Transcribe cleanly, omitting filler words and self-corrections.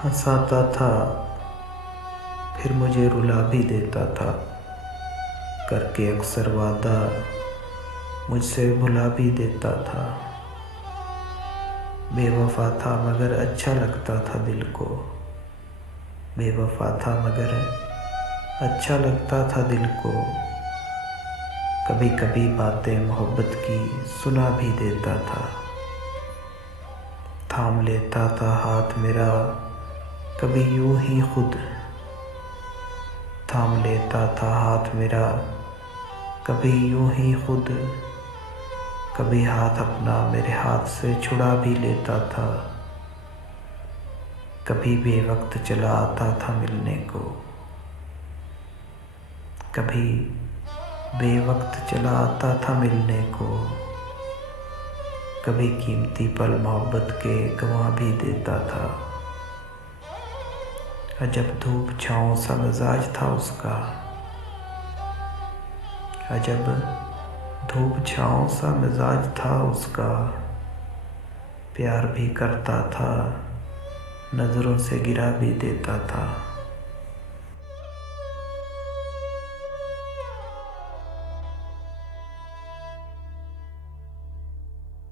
हंसाता था फिर मुझे रुला भी देता था, करके अक्सर वादा मुझसे भुला भी देता था। बेवफा था मगर अच्छा लगता था दिल को, बेवफा था मगर अच्छा लगता था दिल को। कभी कभी बातें मोहब्बत की सुना भी देता था, थाम लेता था हाथ मेरा कभी यूं ही खुद, थाम लेता था हाथ मेरा कभी यूं ही खुद। कभी हाथ अपना मेरे हाथ से छुड़ा भी लेता था, कभी बेवक्त चला आता था मिलने को, कभी बेवक्त चला आता था मिलने को। कभी कीमती पल मोहब्बत के गंवा भी देता था। अजब धूप छाँव सा मिजाज था उसका, अजब धूप छाँव सा मिजाज था उसका। प्यार भी करता था नज़रों से गिरा भी देता था।